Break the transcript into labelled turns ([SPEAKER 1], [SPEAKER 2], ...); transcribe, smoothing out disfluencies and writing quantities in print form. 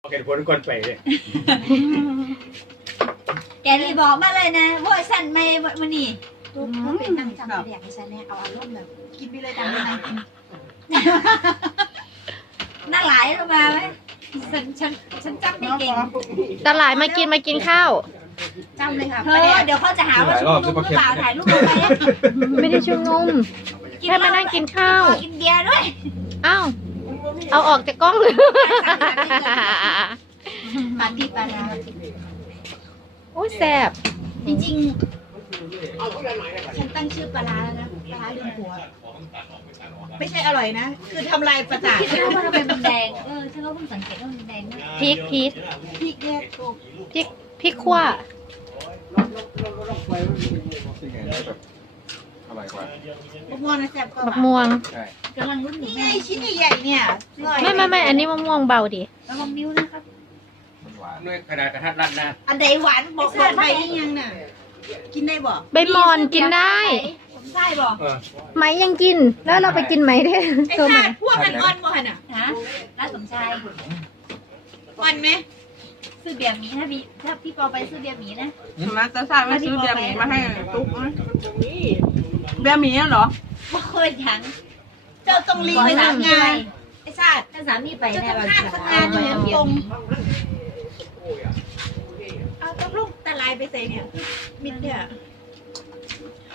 [SPEAKER 1] เหตุผลคนไปเลย
[SPEAKER 2] แกรีบอกมาเลยนะว่าฉันไม่วันนี้ตุ๊กเขาเป็นนางจำเรียกให้ฉันเนี่ยเอาอารมณ์แบบกินไปเลยตามนางกินน่าหลายลงมาไหมฉันจำไม่เก่ง
[SPEAKER 3] ตลาดมากินข้าว
[SPEAKER 2] จำเลยค่ะเดี๋ยวเขาจะหาว่าชุมนุมหรือเปล่าถ่ายรูปลงไป
[SPEAKER 3] ไม่ได้ชุมนุมแค่มานั่งกินข้าว
[SPEAKER 2] กินเบียร์ด้วย
[SPEAKER 3] อ้าวเอาออกจากกล้องเลย
[SPEAKER 2] ปาร์ตี้ปลาร้า
[SPEAKER 3] โอ้ยแซ่บ
[SPEAKER 2] จริงๆฉันตั้งชื่อปลาร้าแล้วนะปลาร้าลืมหัวไม่ใช่อร่อยนะคือทำลายประสาทคิดว่าทำไมมันแดงฉันก็เพิ่งสังเกตว่ามันแดงนะ
[SPEAKER 3] พริก
[SPEAKER 2] พริกเนี่ย
[SPEAKER 3] พริกขั่ว
[SPEAKER 1] อะไรกว่า
[SPEAKER 2] มะม่วงนะแซ่บก็
[SPEAKER 3] มะม่วง
[SPEAKER 1] ใช่
[SPEAKER 2] กำลังรุ่นนี่ไงชิ้นใหญ่ๆเนี่ย
[SPEAKER 3] ไม่อันนี้มะม่วงเบาดิ
[SPEAKER 2] ระวังนิ้วนะครับ
[SPEAKER 1] หวานด้วยขนาดกระทัดรัดนะ
[SPEAKER 2] อันใดหวานบอกหวานไปยังน่ะกินได้บ่
[SPEAKER 3] ใบมอนกินได้
[SPEAKER 2] ได้บ่
[SPEAKER 3] ไหมยังกิน แล้วเราไปกินไหมได้
[SPEAKER 2] ไอ้
[SPEAKER 3] ตัวไหม
[SPEAKER 2] ชาติพวกมันอ่อนบ่หันอ่ะฮะน้าสมชายอ่อนไหมซื้อเบียร์หมีถ้าพี่ปอไปซื้อเบียร์หมีนะ
[SPEAKER 4] มาจะทราบว่าซื้อเบียร์หมีมาให้ตุ๊กนะเบียร์หมีเหรอ
[SPEAKER 2] บ่เคยยังเจ้าต้องรีไปทำงานไอ้ชาติถ้าสามีไปเจ้าต้องข้ามทำงานอยู่อย่างตรงเอาต้องลูกตะไลไปใส่เนี่ยมิดเนี่ย